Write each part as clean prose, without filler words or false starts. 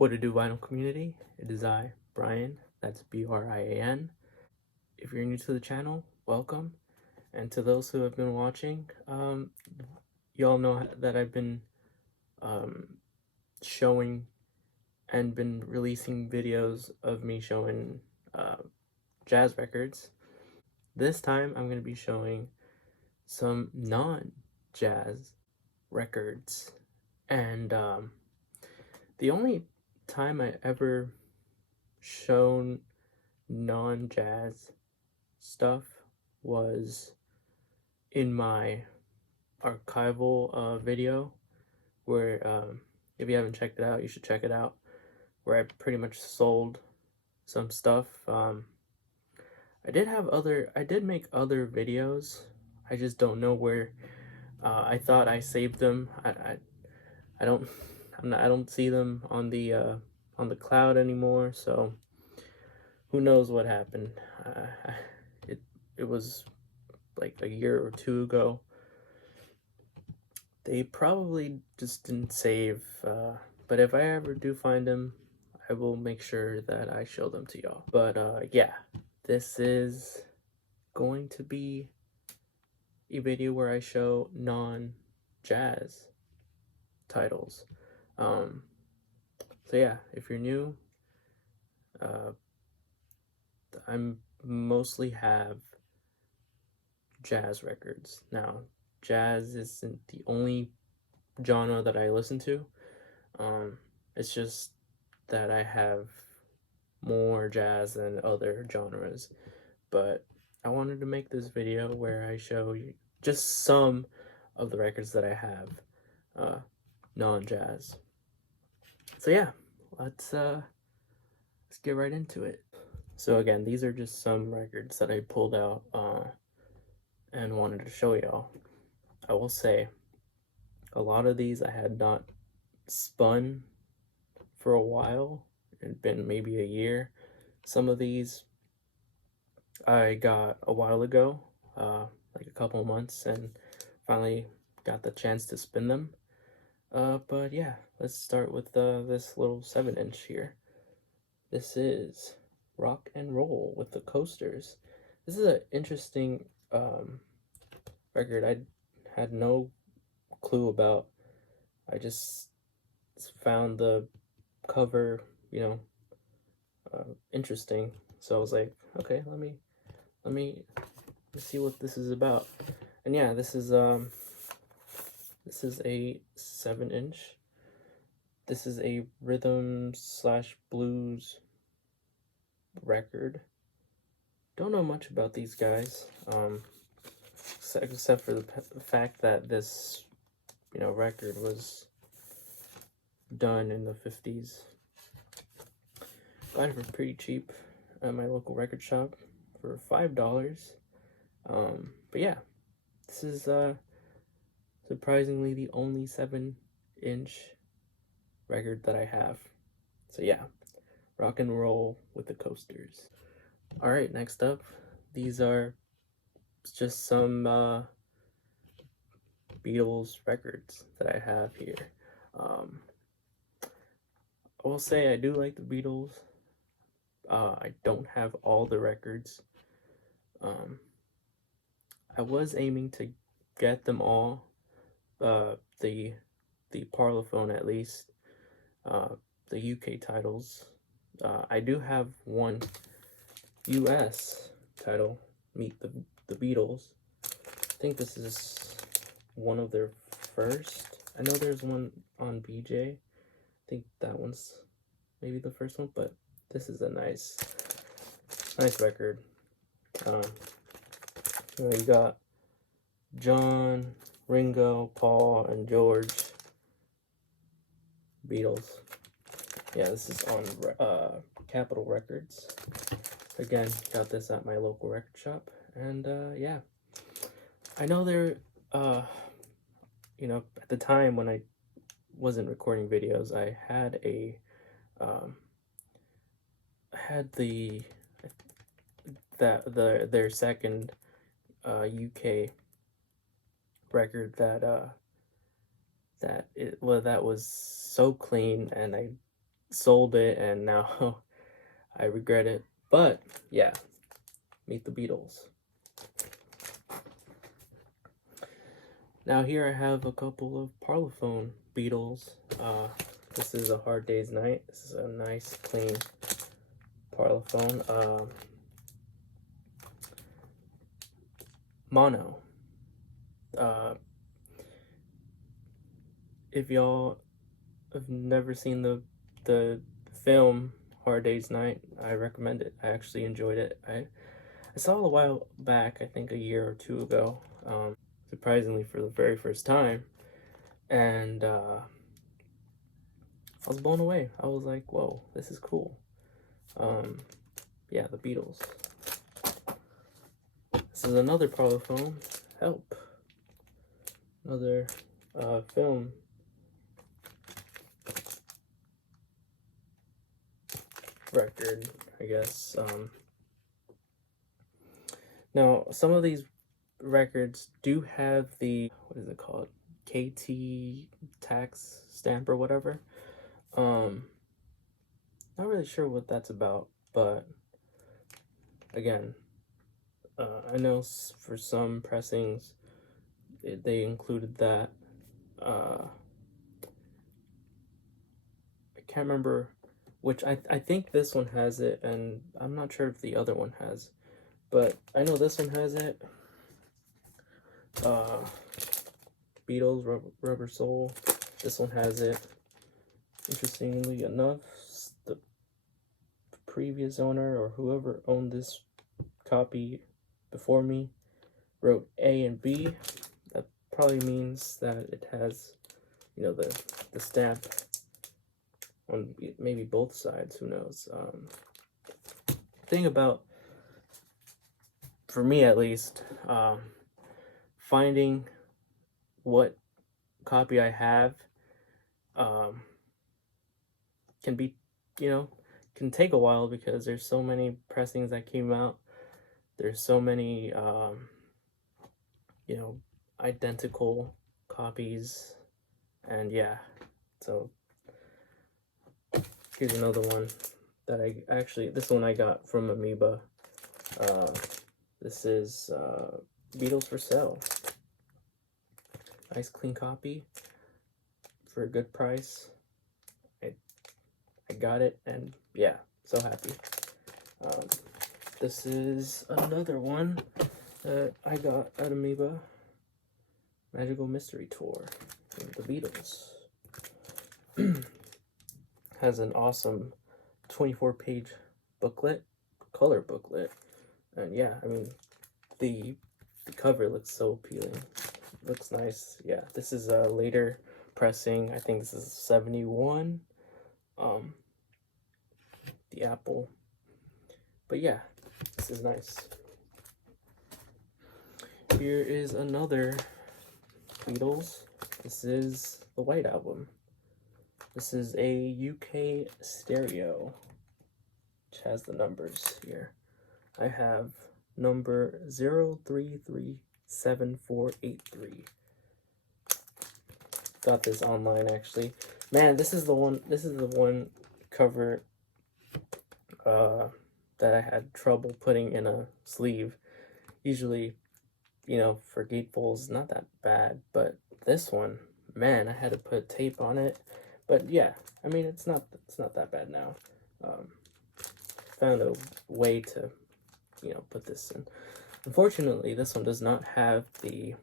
What to do, vinyl community? It is I, Brian. That's Brian. If you're new to the channel, welcome. And to those who have been watching, y'all know that I've been showing and been releasing videos of me showing jazz records. This time, I'm going to be showing some non-jazz records. And the only time I ever shown non-jazz stuff was in my archival video where if you haven't checked it out, you should check it out, where I pretty much sold some stuff. I did make other videos. I just don't know where. I thought I saved them. I don't I don't see them on the cloud anymore, so who knows what happened. It was like a year or two ago. They probably just didn't save, but if I ever do find them, I will make sure that I show them to y'all. But yeah, this is going to be a video where I show non-jazz titles. So yeah, if you're new, I'm mostly have jazz records. Now, jazz isn't the only genre that I listen to. It's just that I have more jazz than other genres. But I wanted to make this video where I show you just some of the records that I have, non-jazz. So yeah, let's get right into it. So again, these are just some records that I pulled out and wanted to show y'all. I will say, a lot of these I had not spun for a while. It'd been maybe a year. Some of these I got a while ago, like a couple months, and finally got the chance to spin them. But yeah, let's start with this little 7-inch here. This is Rock and Roll with the Coasters. This is an interesting record I had no clue about. I just found the cover, interesting. So I was like, okay, let me see what this is about. And yeah, this is a 7-inch. This is a rhythm/blues record. Don't know much about these guys, except for the fact that this, record was done in the 50s. Got it for pretty cheap at my local record shop for $5. But yeah, this is surprisingly the only 7-inch record that I have. So yeah, Rock and Roll with the Coasters. All right, next up, these are just some Beatles records that I have here. I will say I do like the Beatles. I don't have all the records. I was aiming to get them all, the Parlophone at least, the UK titles. I do have one US title, Meet the Beatles. I think this is one of their first. I know there's one on BJ. I think that one's maybe the first one, but this is a nice record. You got John, Ringo, Paul, and George. Beatles. Yeah, this is on Capitol Records. Again, got this at my local record shop, and yeah, I know they're at the time when I wasn't recording videos, I had their second UK record that was so clean, and I sold it, and now I regret it. But yeah, Meet the Beatles. Now here I have a couple of Parlophone Beatles. This is A Hard Day's Night. This is a nice, clean Parlophone. Mono. If y'all have never seen the film Hard Day's Night, I recommend it. I actually enjoyed it. I saw it a while back, I think a year or two ago, surprisingly for the very first time, and I was blown away. I was like, whoa, this is cool. Yeah, the Beatles. This is another Parlophone. Help. Another film. Record, I guess. Now, some of these records do have the, what is it called? KT tax stamp or whatever. Not really sure what that's about, but again, I know for some pressings they included that. I can't remember which. I think this one has it, and I'm not sure if the other one has, but I know this one has it. Beatles, Rubber Soul. This one has it. Interestingly enough, the previous owner or whoever owned this copy before me wrote A and B. That probably means that it has, you know, the stamp on maybe both sides. Who knows? Thing about, for me at least, finding what copy I have can be, can take a while because there's so many pressings that came out. There's so many, identical copies, and yeah, so here's another one that this one I got from Amoeba. This is Beatles for Sale. Nice clean copy for a good price. I got it, and yeah, so happy. This is another one that I got at Amoeba. Magical Mystery Tour of the Beatles. Has an awesome 24-page booklet, color booklet, and yeah, I mean, the cover looks so appealing. Looks nice. Yeah, this is a later pressing. I think this is 71. The Apple. But yeah, this is nice. Here is another Beatles. This is the White Album. This is a UK stereo, which has the numbers here. I have number 0337483. Got this online, actually. Man, this is the one cover that I had trouble putting in a sleeve. Usually, for gatefolds, not that bad, but this one, man, I had to put tape on it. But yeah, I mean, it's not that bad now. Found a way to, put this in. Unfortunately, this one does not have the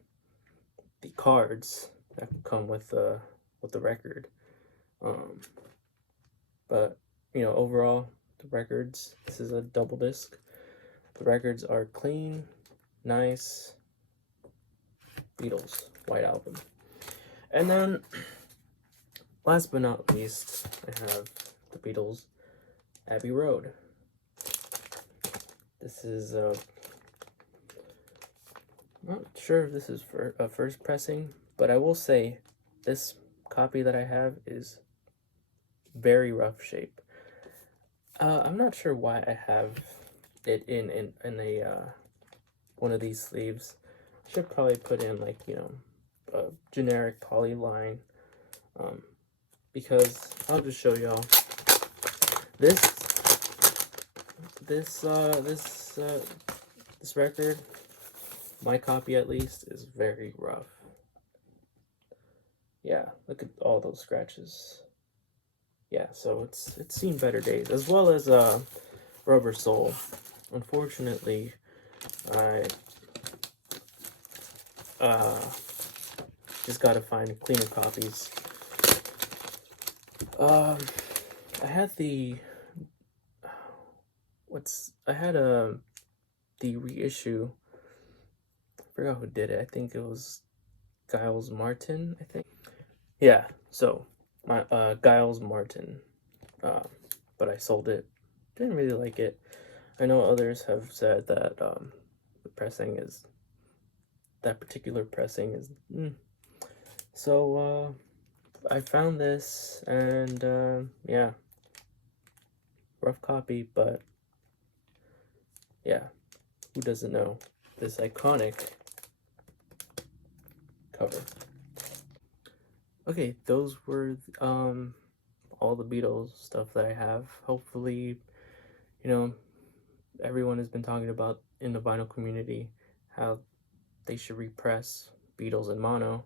cards that come with the record. But overall, the records. This is a double disc. The records are clean, nice. Beatles White Album. And then, last but not least, I have the Beatles Abbey Road. This is I'm not sure if this is for a first pressing, but I will say this copy that I have is very rough shape. I'm not sure why I have it in a one of these sleeves. Should probably put in like a generic poly line, because I'll just show y'all. This this this record, my copy at least, is very rough. Yeah, look at all those scratches. Yeah, so it's seen better days, as well as Rubber Soul. Unfortunately, I just gotta find cleaner copies. I had the the reissue. I forgot who did it. I think it was Giles Martin, I think. Yeah, so my Giles Martin. But I sold it. Didn't really like it. I know others have said that the pressing is that particular pressing is so I found this, and yeah, rough copy, but yeah, who doesn't know this iconic cover? Okay, those were all the Beatles stuff that I have. Hopefully, you know, everyone has been talking about in the vinyl community how they should repress Beatles in mono.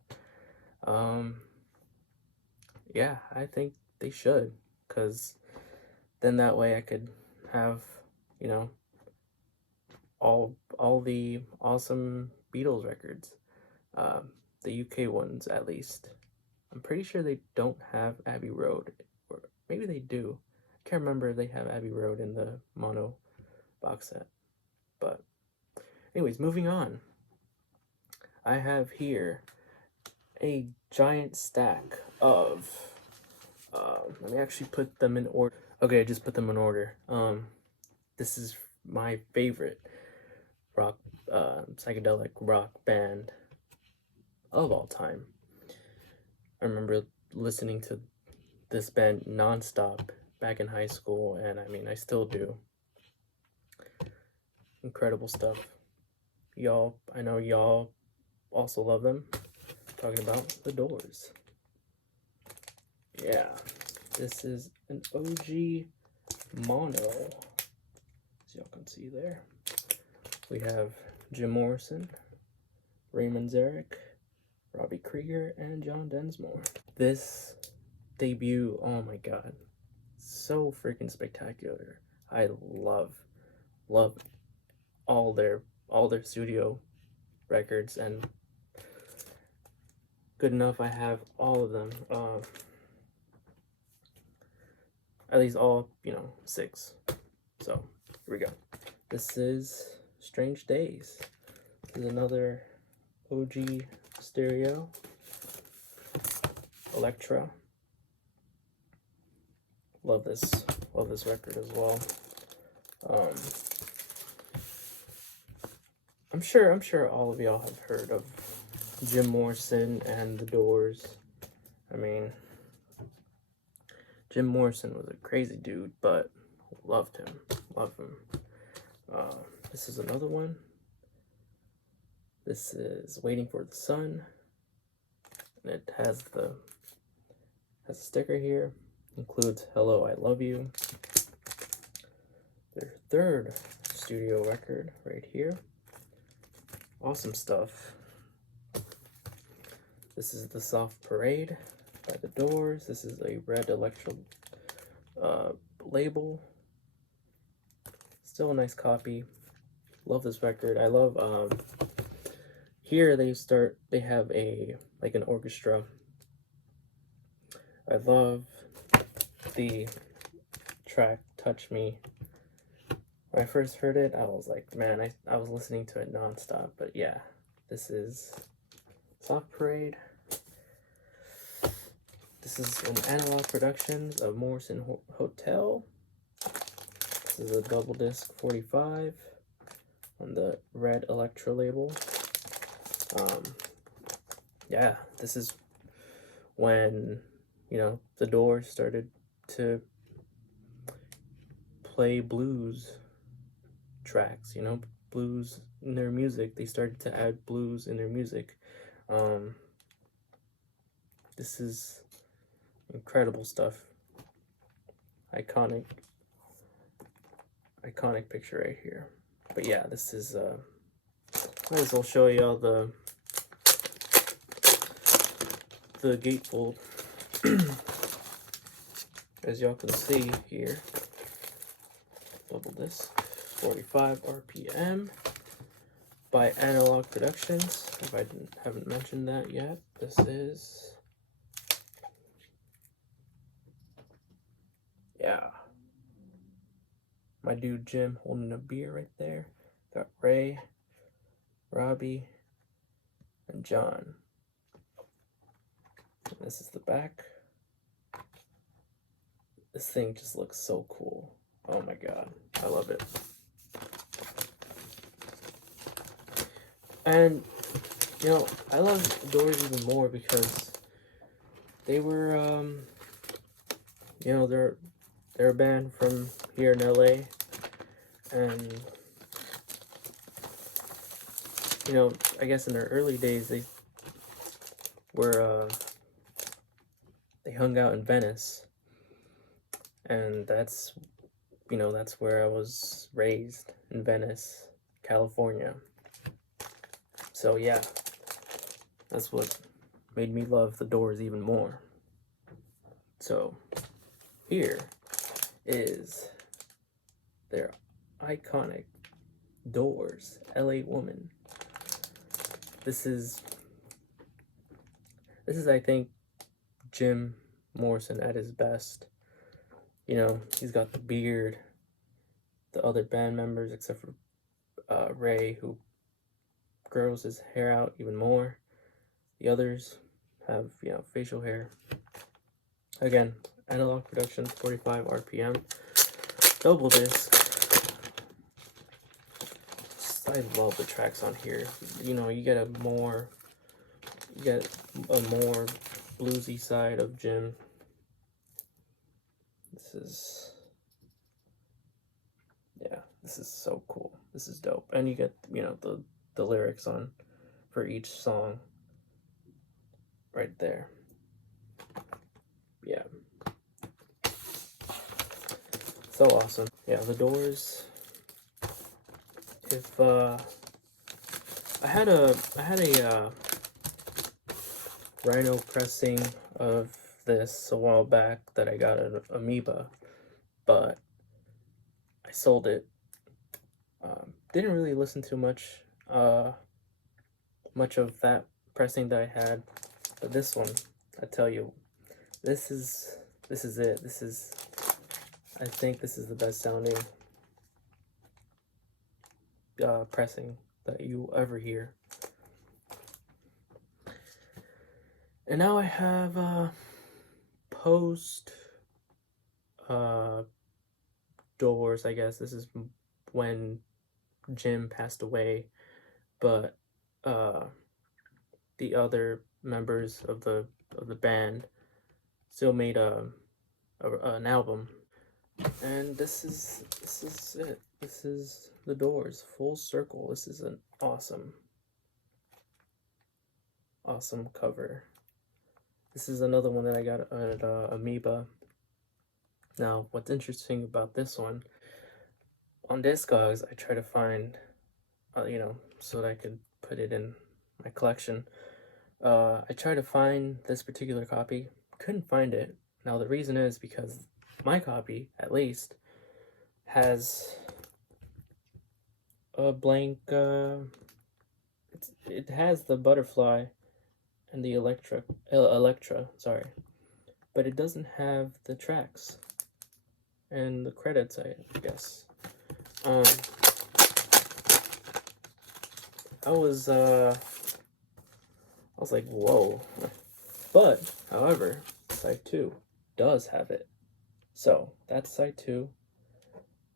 Yeah, I think they should, because then that way I could have, you know, all the awesome Beatles records, the UK ones at least. I'm pretty sure they don't have Abbey Road, or maybe they do. I can't remember if they have Abbey Road in the mono box set. But anyways, moving on. I have here a giant stack of let me actually put them in order. Okay, I just put them in order. This is my favorite rock psychedelic rock band of all time. I remember listening to this band nonstop back in high school, and I mean, I still do. Incredible stuff. Y'all, I know y'all also love them. Talking about The Doors. Yeah, this is an OG mono, as y'all can see there. We have Jim Morrison, Raymond Zarek, Robbie Krieger, and John Densmore. This debut, oh my god, so freaking spectacular. I love all their studio records, and good enough I have all of them. At least all, 6. So here we go. This is Strange Days. This is another OG stereo. Elektra. Love this record as well. I'm sure all of y'all have heard of Jim Morrison and the Doors. I mean, Jim Morrison was a crazy dude, but loved him. This is another one. This is Waiting for the Sun. And it has a sticker here. Includes Hello, I Love You. Their third studio record right here. Awesome stuff. This is The Soft Parade by The Doors. This is a Red Electro label. Still a nice copy. Love this record. I love here they have an orchestra. I love the track Touch Me. When I first heard it, I was like, man, I was listening to it nonstop. But yeah, this is Soft Parade. This is an analog productions of Morrison Hotel. This is a double disc 45 on the Red Electro label. Yeah, this is when, the Doors started to play blues tracks, blues in their music. They started to add blues in their music. This is incredible stuff. Iconic iconic picture right here. But yeah, this is might as well show y'all the gatefold. As y'all can see here, double disc, 45 RPM by Analog Productions. If I haven't mentioned that yet, this is, yeah, my dude Jim holding a beer right there. Got Ray, Robbie, and John. And this is the back. This thing just looks so cool. Oh my god, I love it. And you know, I love Doors even more because they were you know, they're a band from here in LA, and you know, I guess in their early days they were they hung out in Venice, and that's, you know, that's where I was raised, in Venice, California. So yeah, that's what made me love the Doors even more. So here is their iconic Doors, LA Woman. This is I think Jim Morrison at his best. You know, he's got the beard. The other band members, except for Ray, who grows his hair out even more. The others have, you know, facial hair. Again, Analog Productions, 45 RPM, double disc. I love the tracks on here. You know, you get a more bluesy side of Jim. This is so cool. This is dope. And you get, you know, the lyrics on for each song right there. Yeah. So awesome. Yeah, the Doors. If I had a Rhino pressing of this a while back that I got an Amoeba, but I sold it. Didn't really listen to much of that pressing that I had, but this one, I tell you, this is it. I think this is the best sounding pressing that you ever hear. And now I have post Doors, I guess. This is when Jim passed away, but the other members of the band still made an album, and this is it. This is the Doors, full circle. This is an awesome cover. This is another one that I got at Amoeba. Now, what's interesting about this one, on Discogs, I try to find, you know, so that I could put it in my collection. I tried to find this particular copy, couldn't find it. Now, the reason is because my copy, at least, has a blank, it has the butterfly and the Electra, sorry, but it doesn't have the tracks and the credits, I guess. I was like, whoa. But, however, side 2 does have it. So, that's side 2.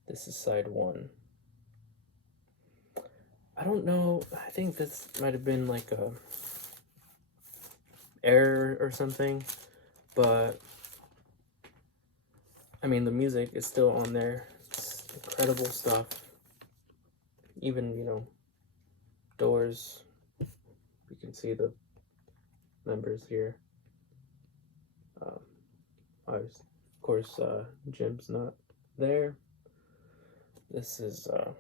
This is side 1. I don't know, I think this might have been like a error or something, but I mean, the music is still on there. It's incredible stuff. Even, you know, Doors, you can see the members here. Of course, Jim's not there. This is, I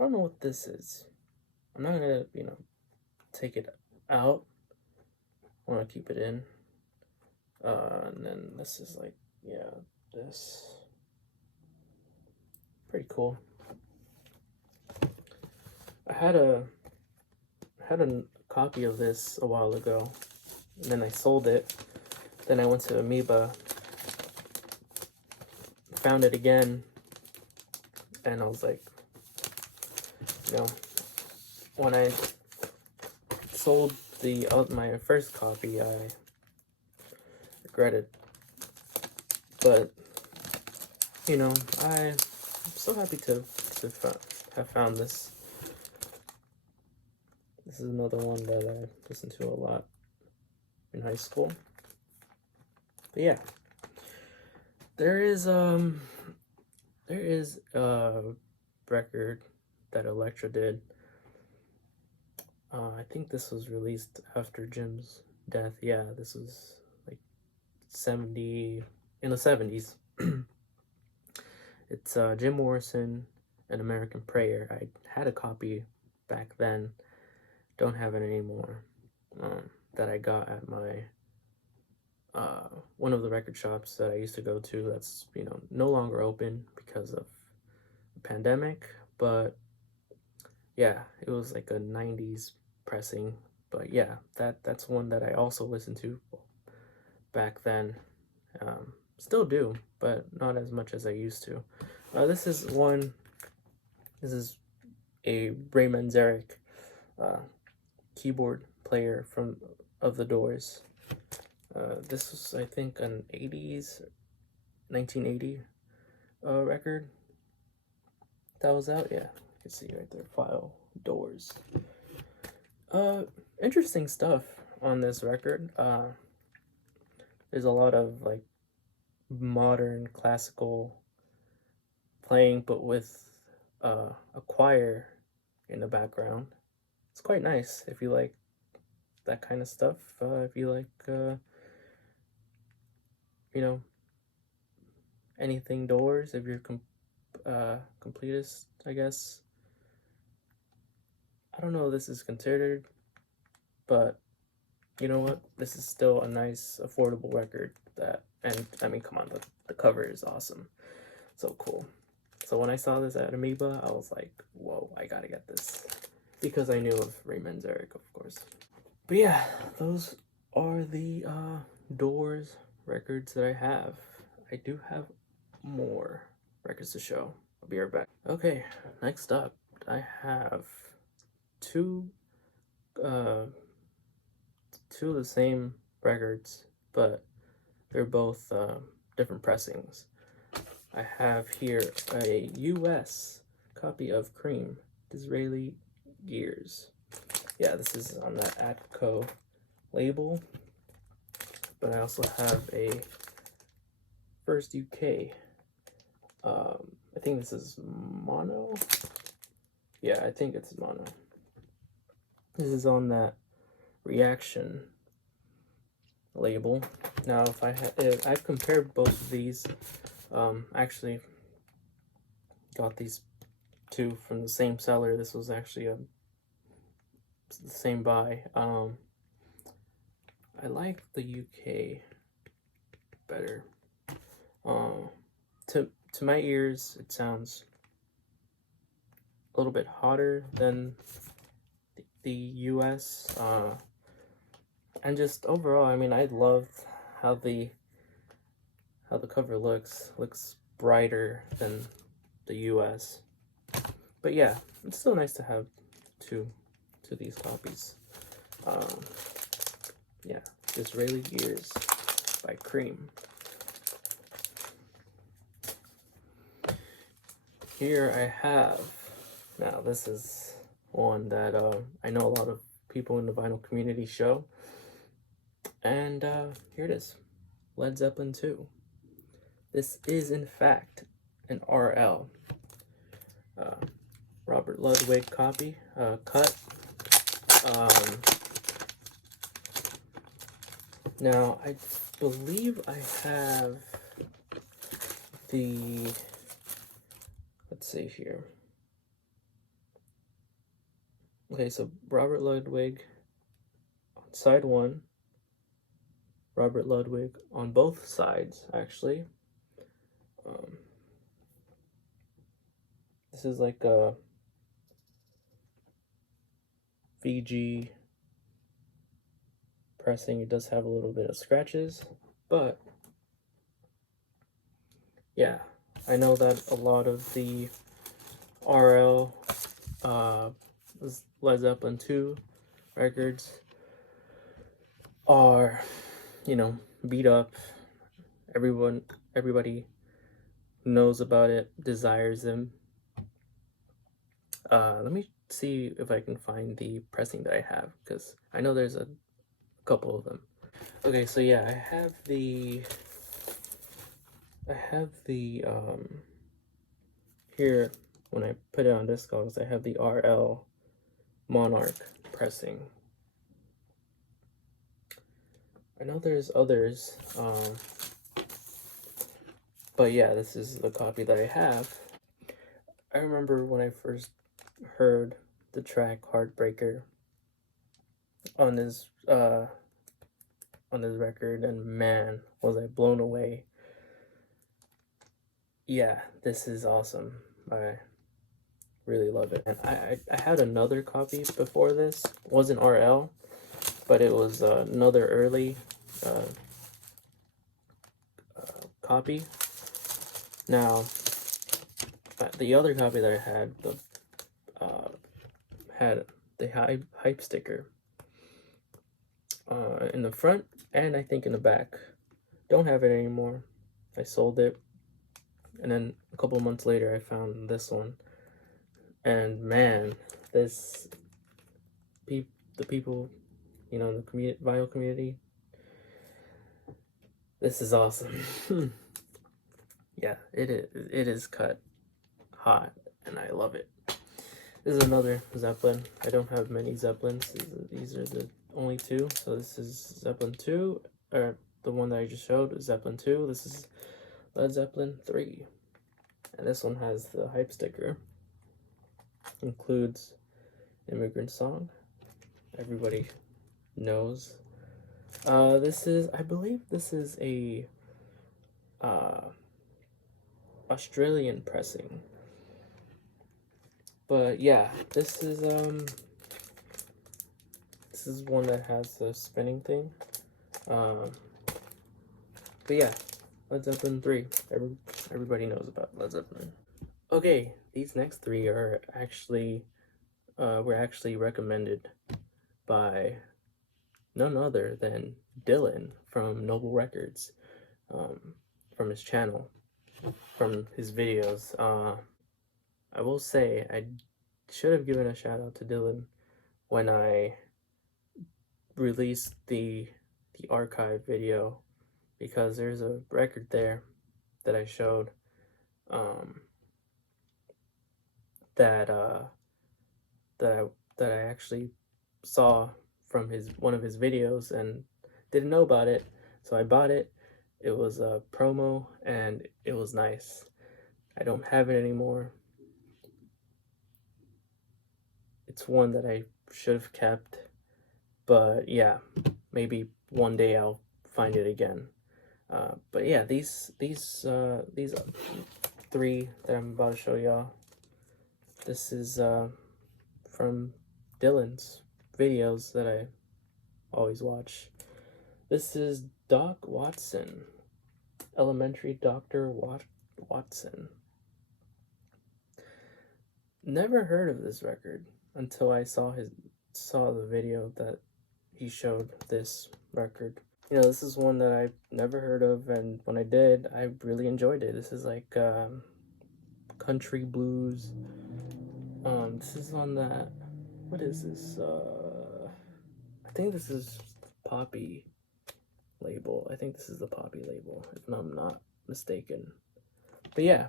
don't know what this is. I'm not gonna, take it out. I want to keep it in. And then this is like, yeah, this. Pretty cool. I had a copy of this a while ago, and then I sold it. Then I went to Amoeba, found it again, and I was like, when I sold my first copy, I regretted. But I'm so happy to have found this. This is another one that I listened to a lot in high school. But yeah, there is a record that Elektra did. I think this was released after Jim's death. Yeah, this was like in the 70s. It's Jim Morrison, An American Prayer. I had a copy back then. Don't have it anymore. That I got at my one of the record shops that I used to go to. That's no longer open because of the pandemic. But yeah, it was like a 90s pressing. But yeah, that's one that I also listened to back then. Still do, but not as much as I used to. This is a Ray Manzarek keyboard player of the Doors. This was, I think, an 1980 record that was out. Yeah, you can see right there, file, Doors. Interesting stuff on this record. There's a lot of like modern classical playing, but with a choir in the background. It's quite nice if you like that kind of stuff. If you like, anything Doors, if you're completist, I guess. I don't know if this is considered, but you know what? This is still a nice, affordable record and I mean, come on, the cover is awesome. So cool. So when I saw this at Amoeba, I was like, whoa, I gotta get this. Because I knew of Ray Manzarek, of course. But yeah, those are the Doors records that I have. I do have more records to show. I'll be right back. Okay, next up, I have two of the same records, but they're both different pressings. I have here a US copy of Cream, Disraeli Gears. Yeah, this is on the Atco label, but I also have a First UK. I think this is mono. Yeah, I think it's mono. This is on that Reaction label. Now, if I've compared both of these, actually got these two from the same seller. This was actually the same buy. I like the UK better. To my ears, it sounds a little bit hotter than the US. And just overall, I mean, I love how the cover looks brighter than the US. But yeah, it's still nice to have two of these copies. Yeah, Disraeli Gears by Cream. Here I have, now this is one that I know a lot of people in the vinyl community show. And here it is, Led Zeppelin 2. This is in fact an RL. Robert Ludwig copy, cut. Now, I believe I have the see here. Okay, so Robert Ludwig on side one, Robert Ludwig on both sides, actually. This is like a VG pressing. It does have a little bit of scratches, but yeah, I know that a lot of the RL Led Zeppelin 2 records are, you know, beat up. Everybody who knows about it desires them. Let me see if I can find the pressing that I have, because I know there's a couple of them. Okay, so yeah, I have the here, when I put it on Discogs, I have the RL Monarch pressing. I know there's others, but yeah, this is the copy that I have. I remember when I first heard the track Heartbreaker on his record, and man, was I blown away. Yeah, this is awesome. I really love it. And I had another copy before this. It wasn't RL, but it was another early copy. Now, the other copy that I had, had the hype sticker in the front, and I think in the back. Don't have it anymore. I sold it, and then a couple months later I found this one, and man, the people, you know, in the vinyl community, this is awesome. Yeah, it is cut hot, and I love it. This is another Zeppelin. I don't have many Zeppelins. These are the only two. So this is Zeppelin 2, or the one that I just showed is Zeppelin 2. This is Led Zeppelin 3. And this one has the hype sticker. Includes Immigrant Song. Everybody knows. I believe this is a Australian pressing. But yeah, this is one that has the spinning thing. But yeah, Led Zeppelin 3. Everybody knows about Led Zeppelin. Okay, these next three are actually were actually recommended by none other than Dylan from Noble Records, from his channel, from his videos. I will say I should have given a shout out to Dylan when I released the archive video, because there's a record there that I showed that I actually saw from one of his videos and didn't know about it, so I bought it. It was a promo and it was nice. I don't have it anymore. It's one that I should have kept, but yeah, maybe one day I'll find it again. But yeah, these three that I'm about to show y'all, this is from Dylan's videos that I always watch. This is Doc Watson, Elementary Dr. Watson. Never heard of this record until I saw the video that he showed this record. You know, this is one that I've never heard of, and when I did, I really enjoyed it. This is like country blues. This is on that, what is this? I think this is Poppy label. I think this is the Poppy label, if I'm not mistaken. But yeah,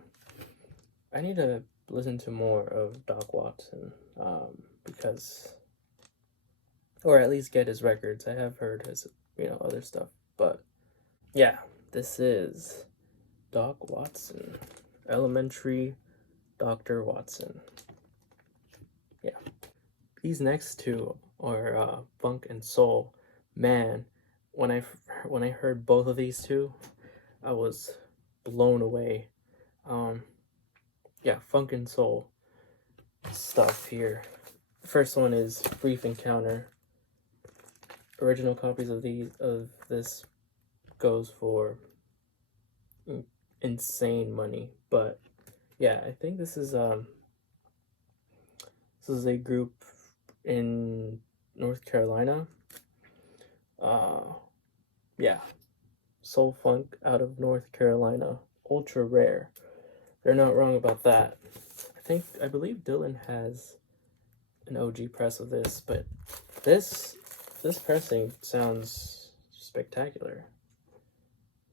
I need to listen to more of Doc Watson, because, or at least get his records. I have heard his, you know, other stuff, but yeah, this is Doc Watson, Elementary Dr. Watson. Yeah. These next two are funk and soul. Man, when I heard both of these two, I was blown away. Yeah, funk and soul stuff here. The first one is Brief Encounter. Original copies of this goes for insane money, but yeah, I think this is a group in North Carolina. Yeah, soul funk out of North Carolina, ultra rare. They're not wrong about that. I believe Dylan has an OG press of this, but this pressing sounds spectacular.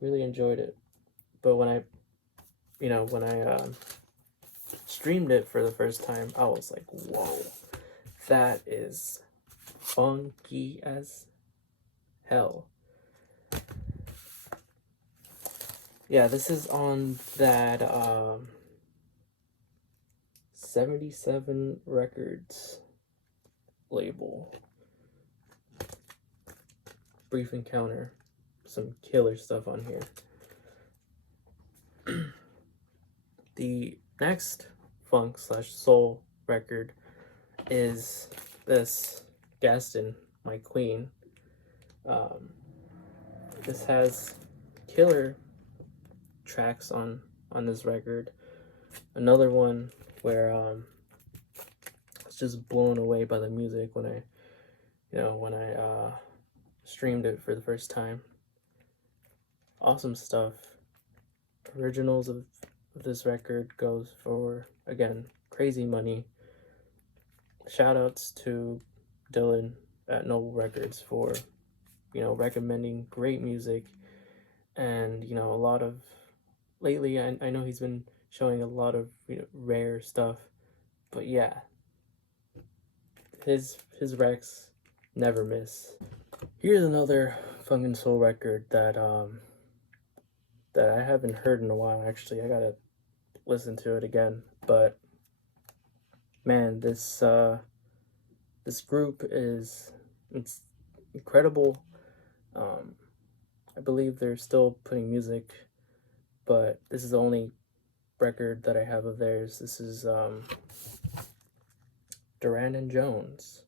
Really enjoyed it. But when I streamed it for the first time, I was like, whoa, that is funky as hell. Yeah, this is on that 77 Records label. Brief Encounter. Some killer stuff on here. The next funk/soul record is this Gaston, My Queen. This has killer tracks on this record. Another one where I was just blown away by the music when I streamed it for the first time. Awesome stuff. Originals of this record goes for, again, crazy money. Shout outs to Dylan at Noble Records for recommending great music, and a lot of lately I know he's been showing a lot of rare stuff, but yeah, his recs never miss. Here's another funk and soul record that I haven't heard in a while. Actually, I gotta listen to it again. But man, this group it's incredible. I believe they're still putting music, but this is the only record that I have of theirs. This is Duran and Jones.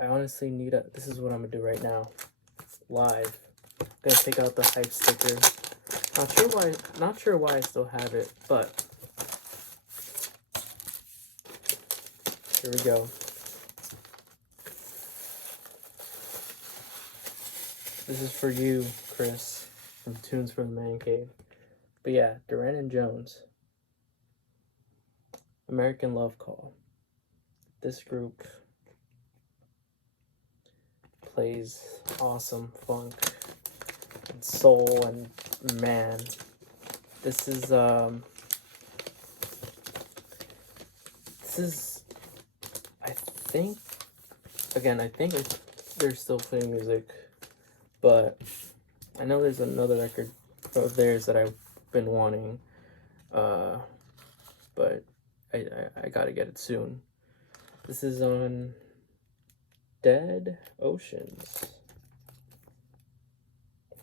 I honestly need this is what I'm gonna do right now, live. I'm gonna take out the hype sticker. Not sure why I still have it, but here we go. This is for you, Chris, from Tunes from the Man Cave. But yeah, Duran and Jones. American Love Call. This group plays awesome funk and soul, and man, this is I think they're still playing music, but I know there's another record of theirs that I've been wanting, but I gotta get it soon. This is on Dead Oceans.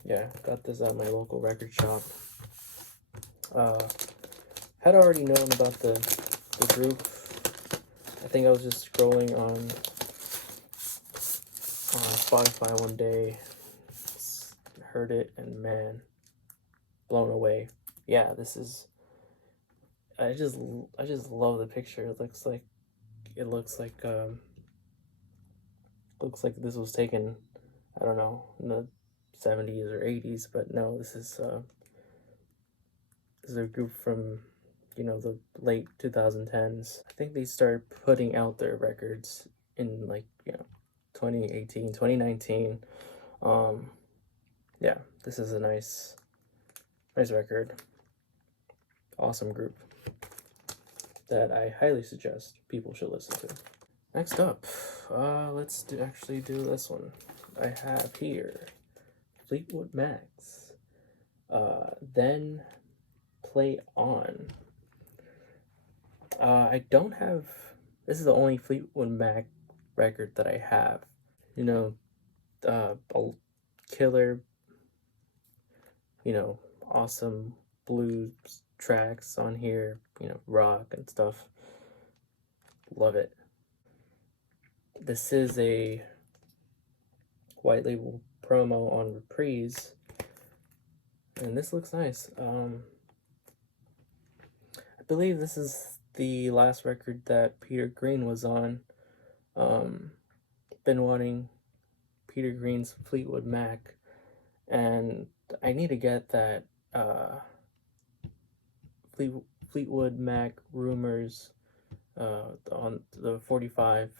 Yeah, got this at my local record shop. Had already known about the group. I think I was just scrolling on Spotify one day, heard it, and man, blown away. Yeah, this is. I just love the picture. It looks like this was taken, I don't know, in the 70s or 80s, but no, this is a group from the late 2010s. I think they started putting out their records in 2018, 2019. Yeah, this is a nice record. Awesome group that I highly suggest people should listen to. Next up, let's actually do this one. I have here Fleetwood Mac's Then Play On. I don't have. This is the only Fleetwood Mac record that I have. You know, a killer, awesome blues tracks on here, rock and stuff. Love it. This is a white label promo on Reprise, and this looks nice. I believe this is the last record that Peter Green was on. Been wanting Peter Green's Fleetwood Mac, and I need to get that Fleetwood Mac Rumors on the 45.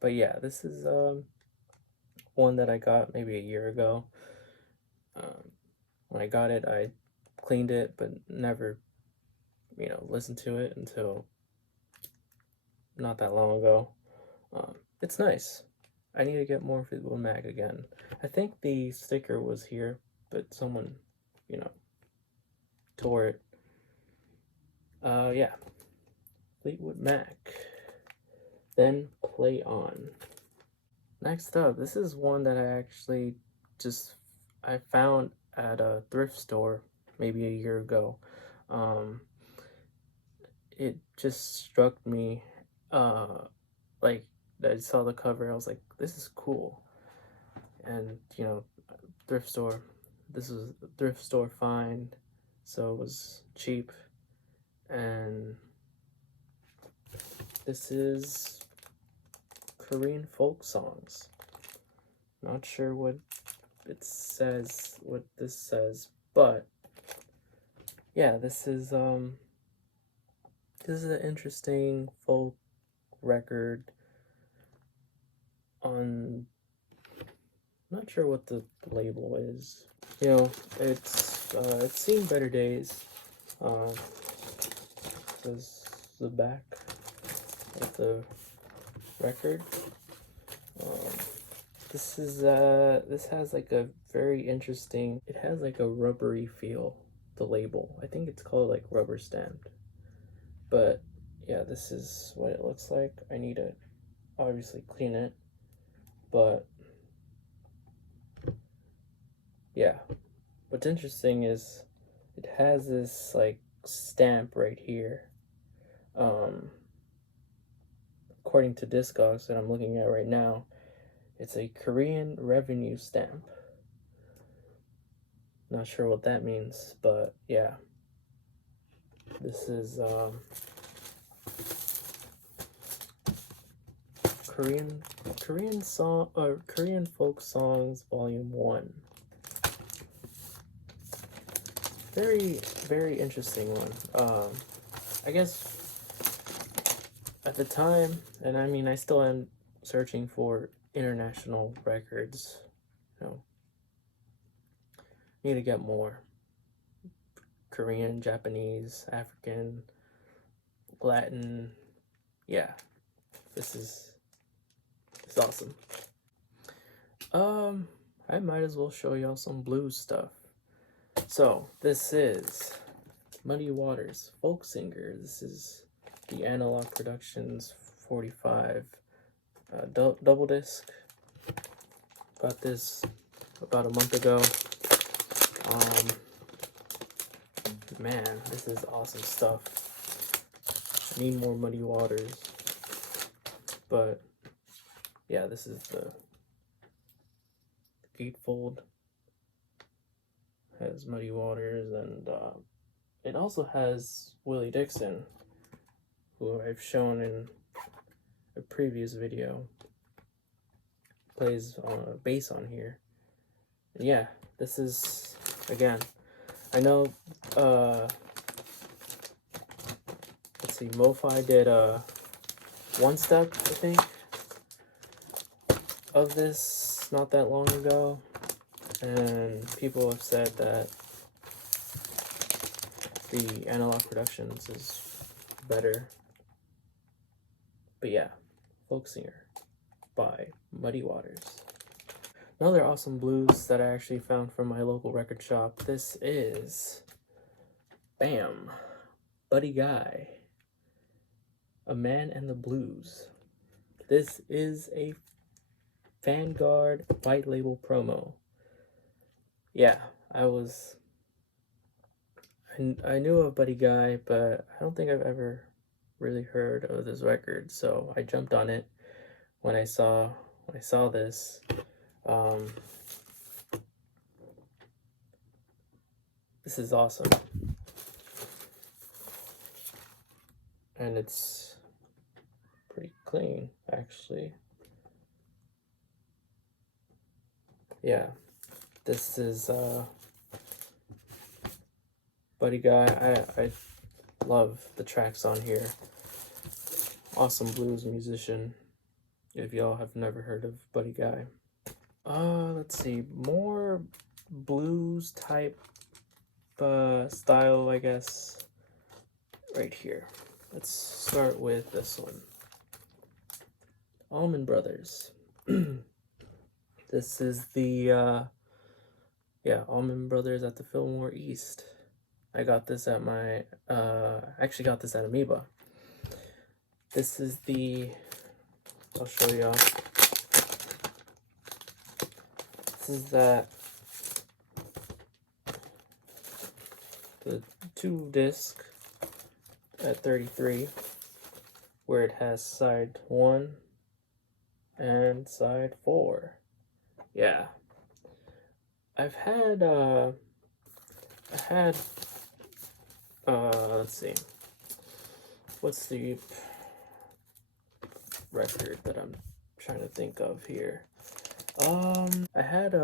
But yeah, this is one that I got maybe a year ago. When I got it, I cleaned it, but never, listened to it until not that long ago. It's nice. I need to get more Fleetwood Mac again. I think the sticker was here, but someone, tore it. Yeah. Fleetwood Mac. Then Play On. Next up, this is one that I actually I found at a thrift store maybe a year ago. It just struck me, like, I saw the cover, I was like, this is cool. And, thrift store, this was a thrift store find, so it was cheap. And this is Korean folk songs. Not sure what this says, but yeah, this is an interesting folk record on, not sure what the label is. It's seen better days. This is the back of the record. This has like a very interesting, it has like a rubbery feel, the label. I think it's called like rubber stamped. But yeah, this is what it looks like. I need to obviously clean it, but yeah. What's interesting is it has this like stamp right here. According to Discogs that I'm looking at right now, it's a Korean revenue stamp. Not sure what that means, but yeah. This is Korean folk songs volume 1. Very, very interesting one. I guess at the time, and I mean I still am searching for international records, need to get more. Korean, Japanese, African, Latin. Yeah, this is awesome. I might as well show y'all some blues stuff. So this is Muddy Waters, folk singer. This is the Analog Productions 45 double disc. Got this about a month ago. Man, this is awesome stuff. I need more Muddy Waters. But yeah, this is the gatefold. Has Muddy Waters, and it also has Willie Dixon, who I've shown in a previous video. Plays bass on here. And yeah, this is, again, I know, let's see, MoFi did one step, I think, of this not that long ago, and people have said that the Analog Productions is better. But yeah, Folk Singer by Muddy Waters. Another awesome blues that I actually found from my local record shop. This is, bam, Buddy Guy. A Man and the Blues. This is a Vanguard white label promo. Yeah, I knew of Buddy Guy, but I don't think I've ever really heard of this record, so I jumped on it when I saw this. This is awesome, and it's pretty clean, actually. Yeah, this is Buddy Guy. I love the tracks on here. Awesome blues musician. If y'all have never heard of Buddy Guy. Let's see, more blues type style, I guess, right here. Let's start with this one. Allman Brothers. This is the Allman Brothers at the Fillmore East. I got this at my actually got this at Amoeba. This is the, I'll show y'all. This is the 2-disc at 33, where it has side 1 and side 4. Yeah, I've had let's see, what's the record that I'm trying to think of here? I had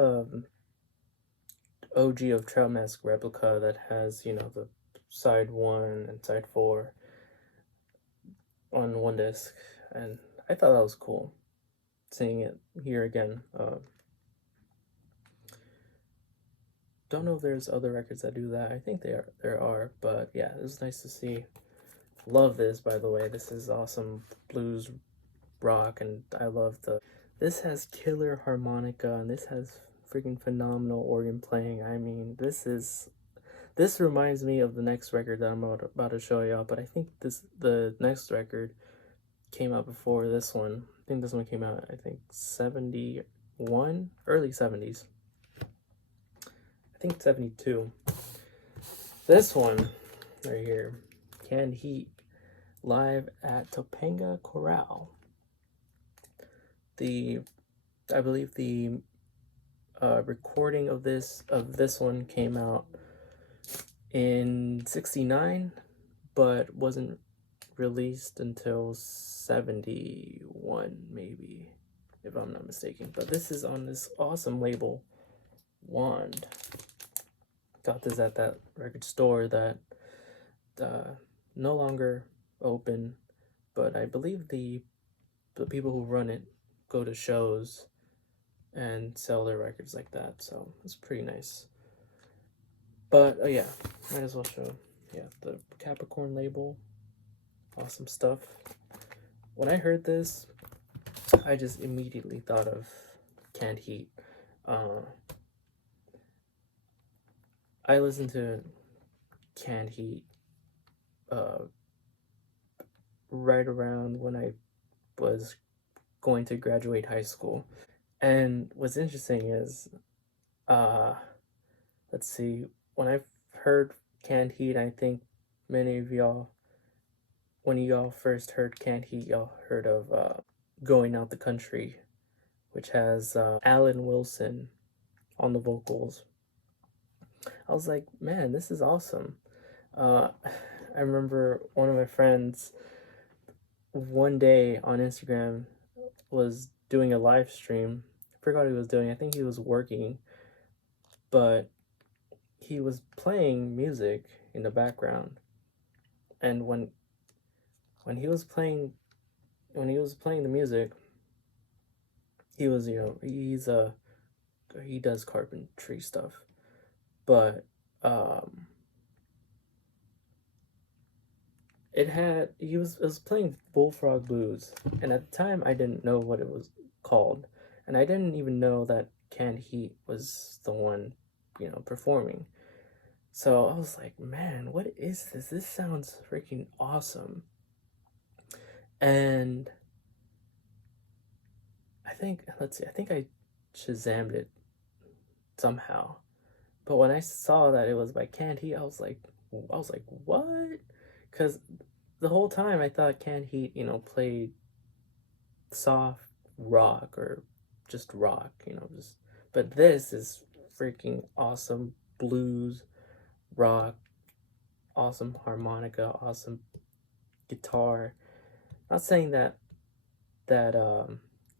OG of Trout Mask Replica that has, you know, the side 1 and side 4 on 1 disc, and I thought that was cool seeing it here again. Don't know if there's other records that do that. I think there are, but yeah, it was nice to see. Love this, by the way. This is awesome blues rock, and I love this has killer harmonica, and this has freaking phenomenal organ playing. I mean, this reminds me of the next record that I'm about to show y'all, but I think the next record came out before this one. I think this one came out, I think 71, early 70s. I think 72. This one right here, Canned Heat, live at Topanga Corral. I believe the recording of this one came out in 69, but wasn't released until 71, maybe, if I'm not mistaken. But this is on this awesome label, Wand. Got this at that record store that no longer open, but I believe the people who run it go to shows and sell their records like that, so it's pretty nice. But yeah, might as well show, yeah, the Capricorn label. Awesome stuff. When I heard this, I just immediately thought of Canned Heat. I listened to Canned Heat right around when I was going to graduate high school. And what's interesting is, let's see, when I heard Canned Heat, I think many of y'all, when y'all first heard Canned Heat, y'all heard of Going Out the Country, which has Alan Wilson on the vocals. I was like, man, this is awesome. I remember one of my friends one day on Instagram was doing a live stream. I forgot what he was doing. I think he was working, but he was playing music in the background. And when he was playing the music, he was, you know, he does carpentry stuff, but it was playing Bullfrog Blues, and at the time I didn't know what it was called, and I didn't even know that Canned Heat was the one, you know, performing. So I was like, man, what is this? This sounds freaking awesome. And I think I Shazammed it somehow. But when I saw that it was by Canned Heat, I was like, what? Because the whole time I thought Canned Heat, played soft rock or just rock, just. But this is freaking awesome blues, rock, awesome harmonica, awesome guitar. Not saying that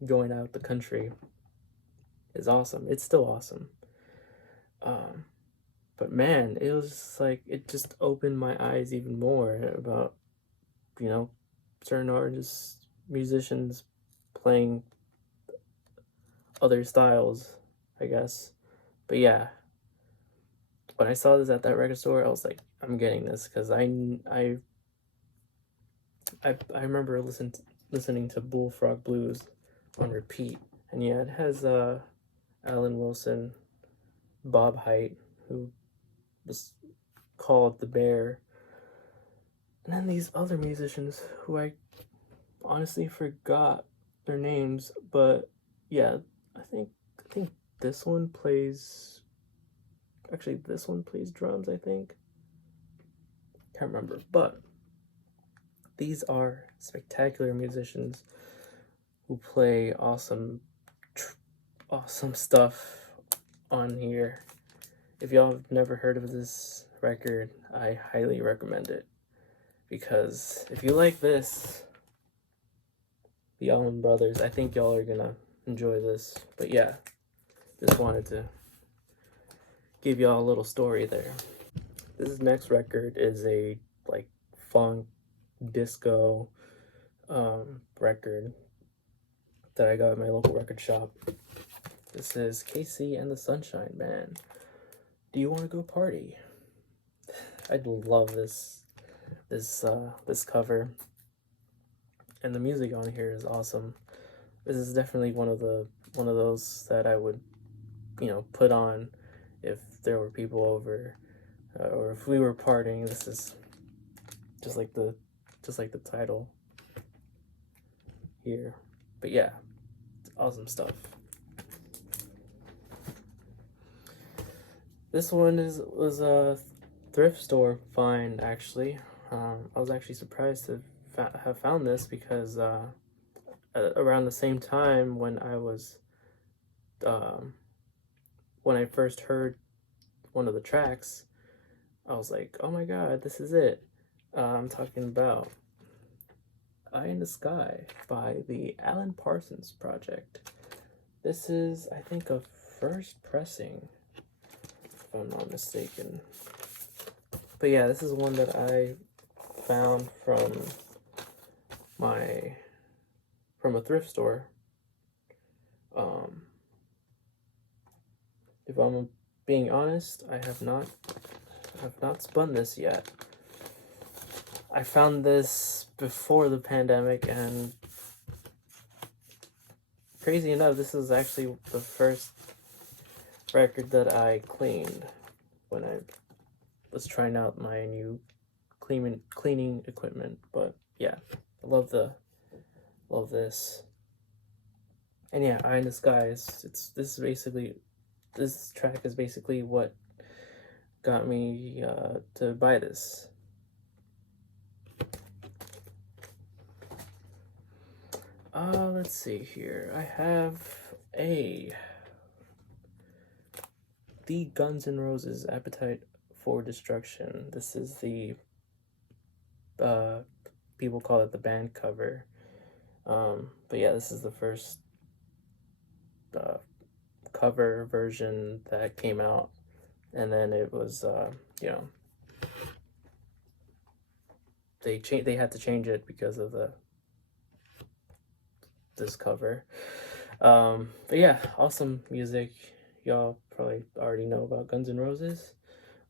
going out the country is awesome. It's still awesome. Um, but man, it was just like it just opened my eyes even more about you know certain artists, musicians playing other styles, I guess. But yeah, when I saw this at that record store, I was like, I'm getting this because I remember listening to Bullfrog Blues on repeat, and yeah, it has Alan Wilson, Bob Height, who was called the Bear, and then these other musicians who I honestly forgot their names, but yeah, I think this one plays. Actually, this one plays drums. I think can't remember, but these are spectacular musicians who play awesome stuff on here. If y'all have never heard of this record, I highly recommend it because if you like this, the Allman Brothers, I think y'all are gonna enjoy this. But yeah, just wanted to give y'all a little story there. This next record is a like funk disco record that I got at my local record shop. This is KC and the Sunshine Band. Do you want to go party? I love this cover, and the music on here is awesome. This is definitely one of those that I would put on if there were people over, or if we were partying. This is just like the title here. But yeah, it's awesome stuff. This one was a thrift store find, actually. I was actually surprised to have found this because around the same time when when I first heard one of the tracks, I was like, oh my god, this is it. I'm talking about Eye in the Sky by the Alan Parsons Project. This is, I think, a first pressing, if I'm not mistaken. But yeah, this is one that I found from a thrift store. If I'm being honest, I have not spun this yet. I found this before the pandemic, and crazy enough, this is actually the first record that I cleaned when I was trying out my new cleaning equipment. But yeah, I love this. And yeah, Eye in the Sky this track is basically what got me to buy this. Let's see here. I have the Guns N' Roses Appetite for Destruction. This is the people call it the band cover. But yeah, this is the first cover version that came out, and then it was they had to change it because of this cover. But yeah, awesome music. Y'all probably already know about Guns N' Roses.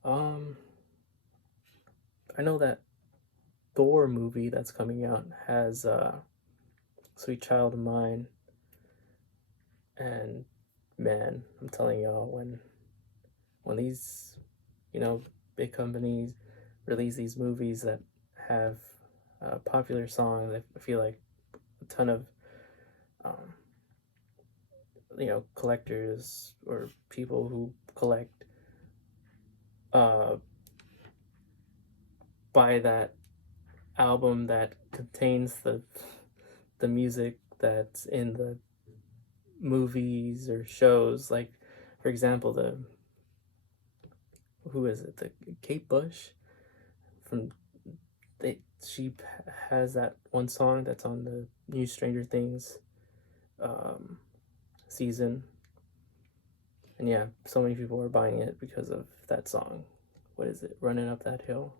I know that Thor movie that's coming out has Sweet Child of Mine, and man, I'm telling y'all, when these big companies release these movies that have popular songs, I feel like a ton of um, collectors or people who collect uh, buy that album that contains the music that's in the movies or shows. Like, for example, the who is it? The Kate Bush from she has that one song that's on the new Stranger Things um, season, and yeah, so many people are buying it because of that song. What is it? Running Up That Hill.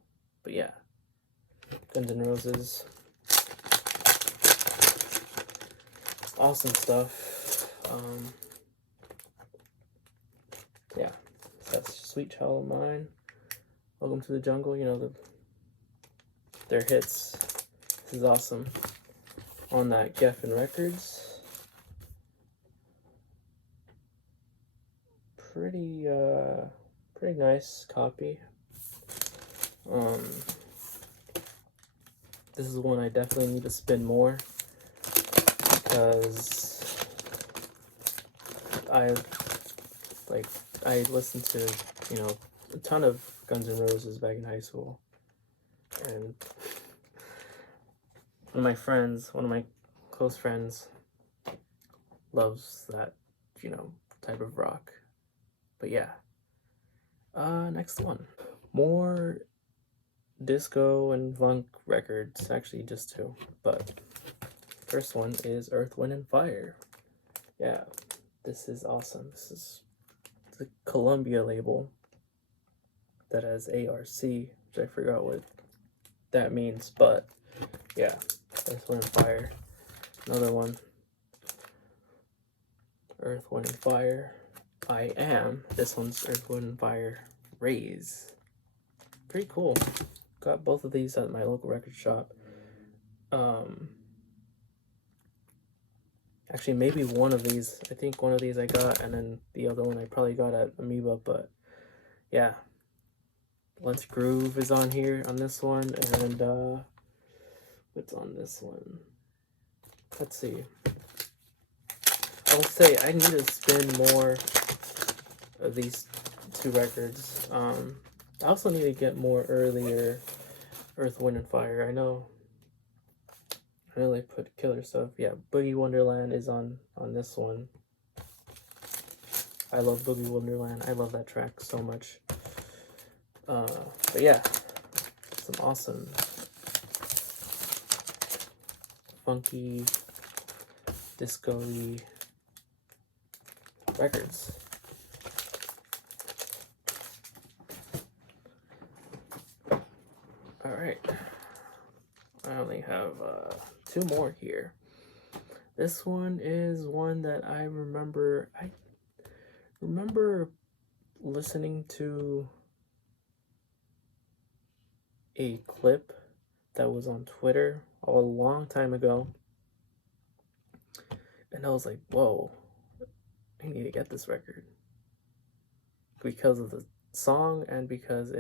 But yeah, Guns N' Roses, awesome stuff. Yeah, so that's Sweet Child of Mine, Welcome to the Jungle. Their hits. This is awesome. On that Geffen Records. Pretty nice copy. This is one I definitely need to spin more because I listened to a ton of Guns N' Roses back in high school, and one of my close friends loves that type of rock. But yeah, next one, more disco and funk records, actually just two, but first one is Earth, Wind and Fire. Yeah, this is awesome. This is the Columbia label that has ARC, which I forgot what that means, but yeah, Earth, Wind and Fire. Another one, Earth, Wind and Fire. I Am. This one's Earth, Wind and Fire Raise. Pretty cool. Got both of these at my local record shop. Actually, maybe one of these. I think one of these I got, and then the other one I probably got at Amoeba. But yeah, Let's Groove is on here on this one, and what's on this one? Let's see. I will say I need to spin more of these two records. I also need to get more earlier Earth, Wind and Fire. I know they put killer stuff. Yeah, Boogie Wonderland is on this one. I love Boogie Wonderland. I love that track so much. But yeah, some awesome funky disco-y records. All right, I only have two more here. This one is one that I remember. I remember listening to a clip that was on Twitter a long time ago, and I was like, whoa, I need to get this record because of the song and because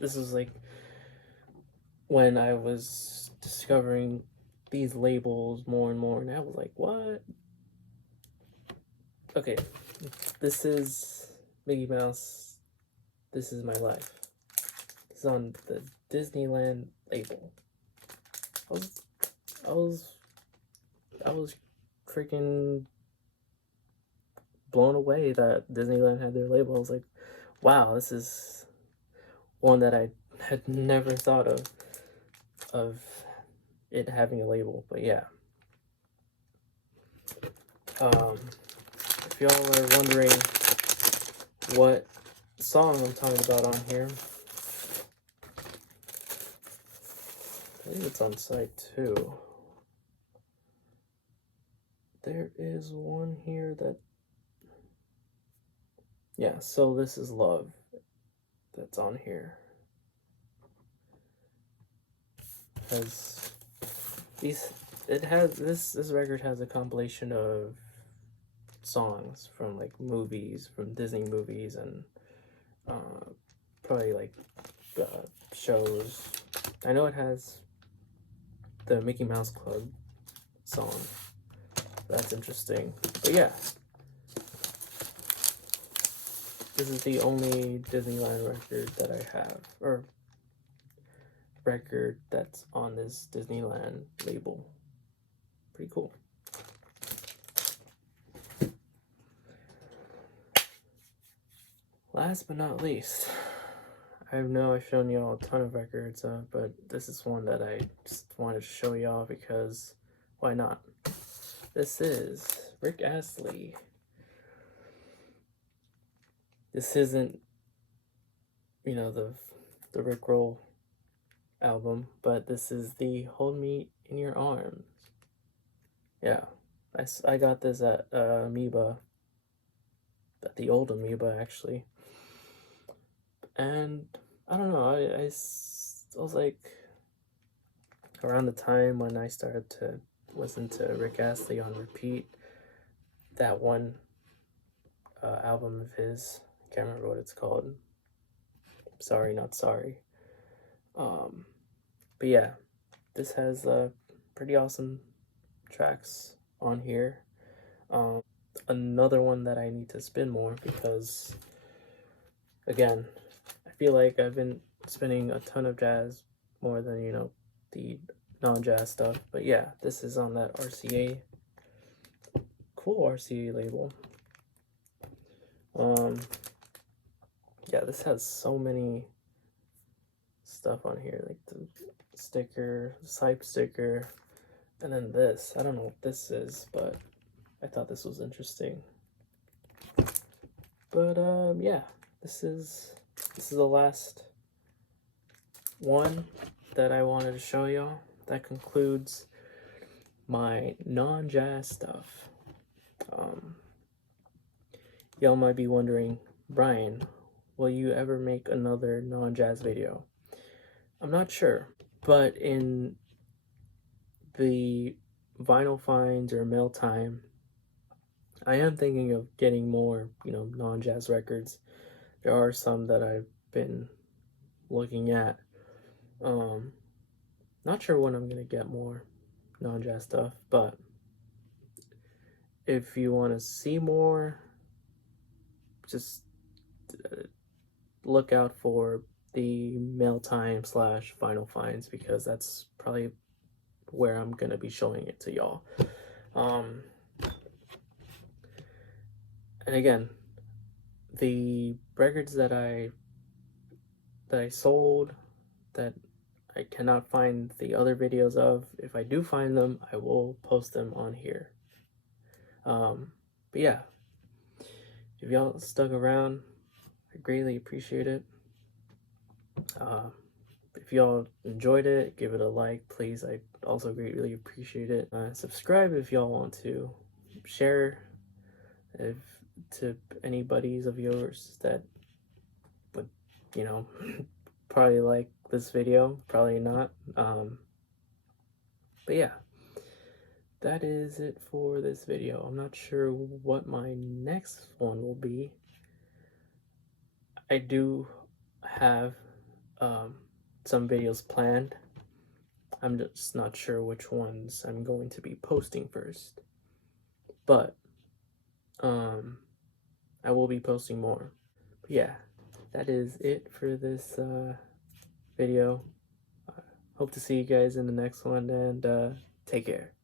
this was like when I was discovering these labels more and more, and I was like, what? Okay, this is Mickey Mouse, This Is My Life. It's on the Disneyland label. I was freaking blown away that Disneyland had their label. I was like, wow, this is one that I had never thought of it having a label. But yeah, if y'all are wondering what song I'm talking about on here, I believe it's on side 2. There is one here that, yeah, So This Is Love, that's on here. This record has a compilation of songs from like movies, from Disney movies, and probably like shows. I know it has the Mickey Mouse Club song. That's interesting. But yeah, this is the only Disneyland record that I have, or record that's on this Disneyland label. Pretty cool. Last but not least, I know I've shown y'all a ton of records, but this is one that I just wanted to show y'all because why not? This is Rick Astley. This isn't, you know, the Rickroll album, but this is the Hold Me in Your Arms. Yeah, I got this at Amoeba, at the old Amoeba actually. And I don't know, I was like, around the time when I started to listen to Rick Astley on repeat, that one album of his, I can't remember what it's called, Sorry Not Sorry. But yeah, this has pretty awesome tracks on here. Another one that I need to spin more because, again, I feel like I've been spinning a ton of jazz more than, you know, the non-jazz stuff. But yeah, this is on that RCA, cool RCA label. Yeah, this has so many stuff on here, like the sticker, Sype sticker, and then this. I don't know what this is, but I thought this was interesting. But yeah, this is the last one that I wanted to show y'all. That concludes my non-jazz stuff. Y'all might be wondering, Brian, will you ever make another non-jazz video? I'm not sure, but in the vinyl finds or mail time, I am thinking of getting more, you know, non-jazz records. There are some that I've been looking at. Not sure when I'm gonna get more non-jazz stuff, but if you want to see more, just look out for the mail time / vinyl finds, because that's probably where I'm gonna be showing it to y'all. And again, the records that I sold that I cannot find the other videos of, if I do find them, I will post them on here. But yeah, if y'all stuck around, I greatly appreciate it. If y'all enjoyed it, give it a like, please. I also greatly appreciate it. Subscribe if y'all want to. Share if to any buddies of yours that would, you know, probably like this video, probably not. But yeah, that is it for this video. I'm not sure what my next one will be. I do have some videos planned. I'm just not sure which ones I'm going to be posting first. But I will be posting more. But yeah, that is it for this video. Hope to see you guys in the next one, and take care.